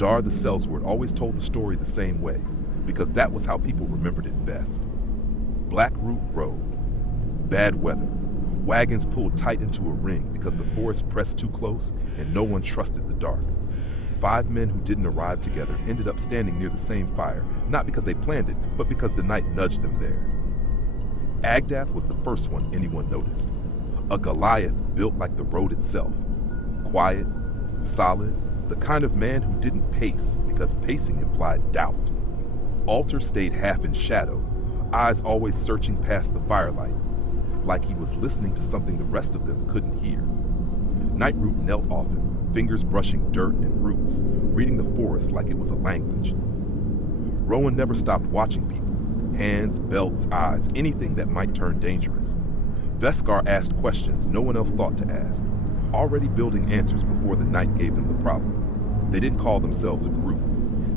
Darr the Sellsword always told the story the same way, because that was how people remembered it best. Blackroot Road. Bad weather. Wagons pulled tight into a ring because the forest pressed too close and no one trusted the dark. 5 men who didn't arrive together ended up standing near the same fire, not because they planned it, but because the night nudged them there. Agdath was the first one anyone noticed. A Goliath built like the road itself. Quiet, solid, the kind of man who didn't pace because pacing implied doubt. Alter stayed half in shadow, eyes always searching past the firelight, like he was listening to something the rest of them couldn't hear. Nightroot knelt often, fingers brushing dirt and roots, reading the forest like it was a language. Rowan never stopped watching people, hands, belts, eyes, anything that might turn dangerous. Veskar asked questions no one else thought to ask, already building answers before the night gave them the problem. They didn't call themselves a group,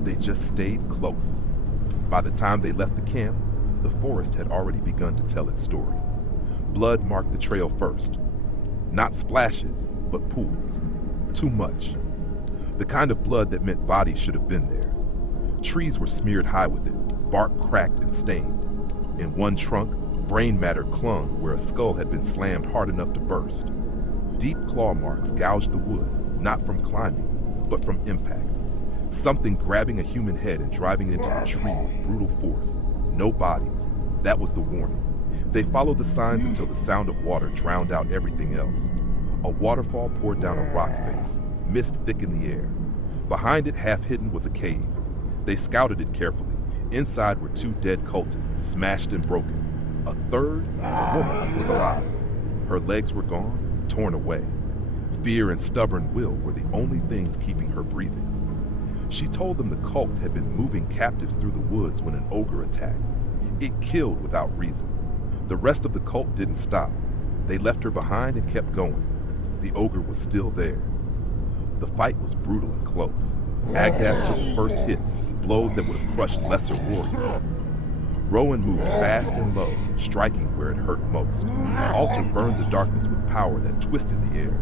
they just stayed close. By the time they left the camp, the forest had already begun to tell its story. Blood marked the trail first. Not splashes, but pools. Too much. The kind of blood that meant bodies should have been there. Trees were smeared high with it, bark cracked and stained. In one trunk, brain matter clung where a skull had been slammed hard enough to burst. Deep claw marks gouged the wood, not from climbing, but from impact. Something grabbing a human head and driving it into the tree with brutal force. No bodies. That was the warning. They followed the signs until the sound of water drowned out everything else. A waterfall poured down a rock face, mist thick in the air. Behind it, half hidden, was a cave. They scouted it carefully. Inside were 2 dead cultists, smashed and broken. A third, a woman, was alive. Her legs were gone, torn away. Fear and stubborn will were the only things keeping her breathing. She told them the cult had been moving captives through the woods when an ogre attacked. It killed without reason. The rest of the cult didn't stop. They left her behind and kept going. The ogre was still there. The fight was brutal and close. Agdath took the first hits, blows that would have crushed lesser warriors. Rowan moved fast and low, striking where it hurt most. Alter burned the darkness with power that twisted the air.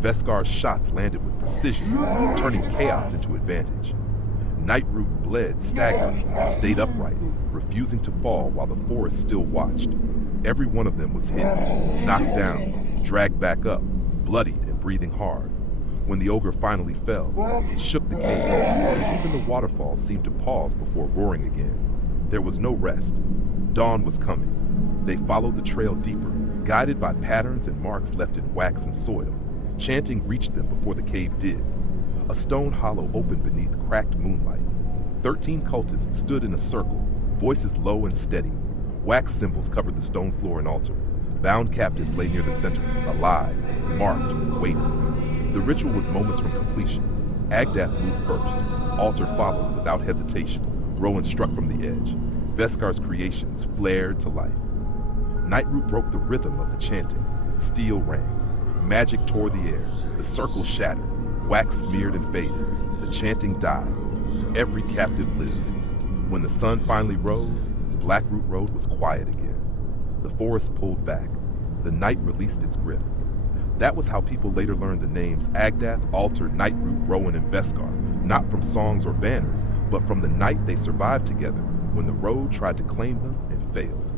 Veskar's shots landed with precision, turning chaos into advantage. Nightroot bled, staggered, and stayed upright, refusing to fall while the forest still watched. Every one of them was hit, knocked down, dragged back up, bloodied and breathing hard. When the ogre finally fell, it shook the cave, and even the waterfall seemed to pause before roaring again. There was no rest. Dawn was coming. They followed the trail deeper, guided by patterns and marks left in wax and soil. Chanting reached them before the cave did. A stone hollow opened beneath cracked moonlight. 13 cultists stood in a circle, voices low and steady. Wax symbols covered the stone floor and altar. Bound captives lay near the center, alive, marked, waiting. The ritual was moments from completion. Agdath moved first. Altar followed without hesitation. Rowan struck from the edge. Veskar's creations flared to life. Nightroot broke the rhythm of the chanting. Steel rang. Magic tore the air. The circle shattered. Wax smeared and faded. The chanting died. Every captive lived. When the sun finally rose, Blackroot Road was quiet again. The forest pulled back. The night released its grip. That was how people later learned the names Agdath, Alter, Nightroot, Rowan, and Veskar, not from songs or banners, but from the night they survived together when the road tried to claim them and failed.